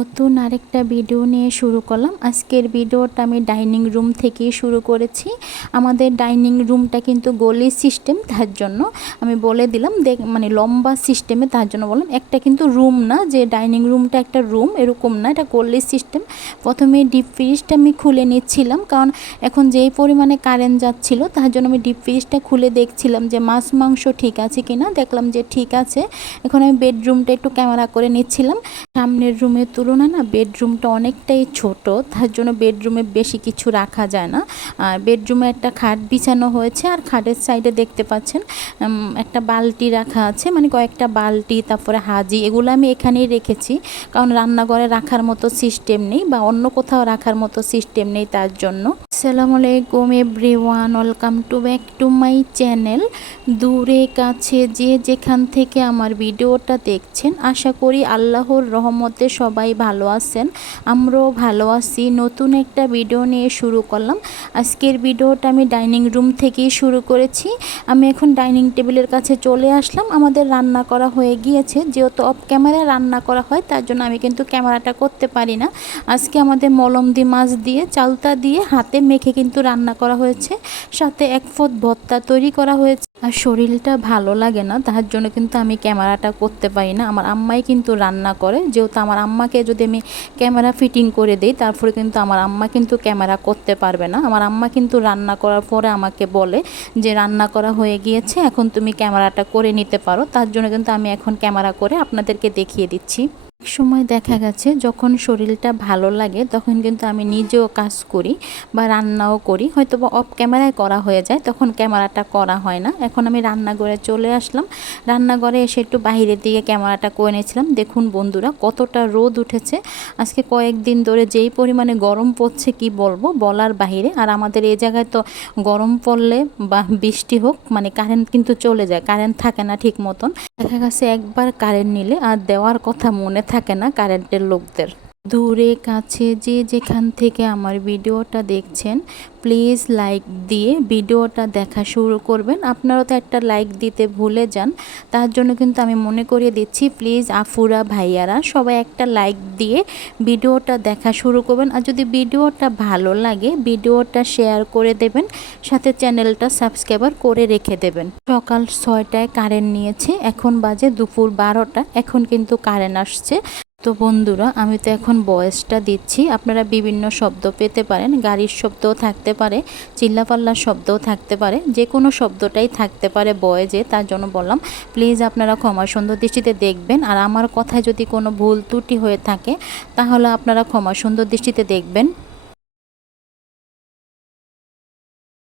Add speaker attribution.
Speaker 1: নতুন আরেকটা ভিডিও নিয়ে শুরু করলাম। আজকের ভিডিওটা আমি ডাইনিং রুম থেকেই শুরু করেছি। আমাদের ডাইনিং রুমটা কিন্তু গলি সিস্টেম, তার জন্য আমি বলে দিলাম, দেখ মানে লম্বা সিস্টেমে তার জন্য বললাম। একটা কিন্তু রুম না, যে ডাইনিং রুমটা একটা রুম, এরকম না, এটা গলি সিস্টেম। প্রথমে ডিপ ফ্রিজটা আমি খুলে নিচ্ছিলাম, কারণ এখন যেই পরিমাণে কারেন্ট যাচ্ছিল, তার জন্য আমি ডিপ ফ্রিজটা খুলে দেখছিলাম যে মাছ, মাংস ঠিক আছে কি না দেখলাম যে ঠিক আছে। এখন আমি বেডরুমটা একটু ক্যামেরা করে নিচ্ছিলাম। সামনের রুমের তুলনায় না বেডরুমটা অনেকটাই ছোট, তার জন্য বেডরুমে বেশি কিছু রাখা যায় না। আর বেডরুমে একটা খাট বিছানো হয়েছে আর খাটের সাইডে দেখতে পাচ্ছেন একটা বালতি রাখা আছে মানে কয়েকটা বালতি, তারপরে হাজি, এগুলো আমি এখানেই রেখেছি। কারণ রান্নাঘরে রাখার মতো সিস্টেম নেই বা অন্য কোথাও রাখার মতো সিস্টেম নেই তার জন্য। আসসালামু আলাইকুম everyone, welcome to back to my channel. দূরে কাছে যে যেখান থেকে আমার ভিডিওটা দেখছেন, আশা করি আল্লাহর রহমতে সবাই ভালো আছেন। আমরাও ভালো আছি। নতুন একটা ভিডিও নিয়ে শুরু করলাম। আজকের ভিডিওটা আমি ডাইনিং রুম থেকেই শুরু করেছি। আমি এখন ডাইনিং টেবিলের কাছে চলে আসলাম। আমাদের রান্না করা হয়ে গিয়েছে। যেহেতু অফ ক্যামেরায় রান্না করা হয়, তার জন্য আমি কিন্তু ক্যামেরাটা করতে পারি না। আজকে আমাদের মলম দি মাছ দিয়ে, চালতা দিয়ে হাতে মেখে কিন্তু রান্না করা হয়েছে। সাথে এক ফোঁত ভর্তা তৈরি করা হয়েছে। আর শরীরটা ভালো লাগে না, তার জন্য কিন্তু আমি ক্যামেরাটা করতে পারি না। আমার আম্মাই কিন্তু রান্না করে। যেহেতু আমার আম্মাকে যদি আমি ক্যামেরা ফিটিং করে দিই, তারপরে কিন্তু আমার আম্মা কিন্তু ক্যামেরা করতে পারবে না। আমার আম্মা কিন্তু রান্না করার পরে আমাকে বলে যে, রান্না করা হয়ে গিয়েছে, এখন তুমি ক্যামেরাটা করে নিতে পারো। তার জন্য কিন্তু আমি এখন ক্যামেরা করে আপনাদেরকে দেখিয়ে দিচ্ছি। সময় দেখা গেছে, যখন শরীরটা ভালো লাগে, তখন কিন্তু আমি নিজেও কাজ করি বা রান্নাও করি। হয়তো বা অফ ক্যামেরায় করা হয়ে যায়, তখন ক্যামেরাটা করা হয় না। এখন আমি রান্নাঘরে চলে আসলাম। রান্নাঘরে এসে একটু বাইরের দিকে ক্যামেরাটা করে নিয়েছিলাম। দেখুন বন্ধুরা, কতটা রোদ উঠেছে। আজকে কয়েকদিন ধরে যেই পরিমাণে গরম পড়ছে, কি বলব, বলার বাহিরে। আর আমাদের এই জায়গায় তো গরম পড়লে বা বৃষ্টি হোক মানে কারেন্ট কিন্তু চলে যায় কারেন্ট থাকে না ঠিক মতন। দেখা গেছে একবার কারেন্ট নিলে আর দেওয়ার কথা মনে থাকে না কারেন্টের লোকদের। দূরে, কাছে যে যেখান থেকে আমার ভিডিওটা দেখছেন প্লিজ লাইক দিয়ে ভিডিওটা দেখা শুরু করবেন। আপনারাও তো একটা লাইক দিতে ভুলে যান। তার জন্য কিন্তু আমি মনে করিয়ে দিচ্ছি প্লিজ আফুরা ভাইয়ারা সবাই একটা লাইক দিয়ে ভিডিওটা দেখা শুরু করবেন। আর যদি ভিডিওটা ভালো লাগে, ভিডিওটা শেয়ার করে দেবেন, সাথে চ্যানেলটা সাবস্ক্রাইবার করে রেখে দেবেন। সকাল ছয়টায় কারেন্ট নিয়েছে, এখন বাজে দুপুর বারোটা, এখন কিন্তু কারেন্ট আসছে। তো বন্ধুরা, আমি তো এখন বয়েসটা দিচ্ছি। আপনারা বিভিন্ন শব্দ পেতে পারেন। গাড়ির শব্দও থাকতে পারে, চিল্লাপাল্লার শব্দও থাকতে পারে। যে কোনো শব্দটাই থাকতে পারে বয়েজে, তার জন্য বললাম প্লিজ আপনারা ক্ষমা সুন্দর দৃষ্টিতে দেখবেন। আর আমার কথায় যদি কোনো ভুল ত্রুটি হয়ে থাকে, তাহলে আপনারা ক্ষমা সুন্দর দৃষ্টিতে দেখবেন।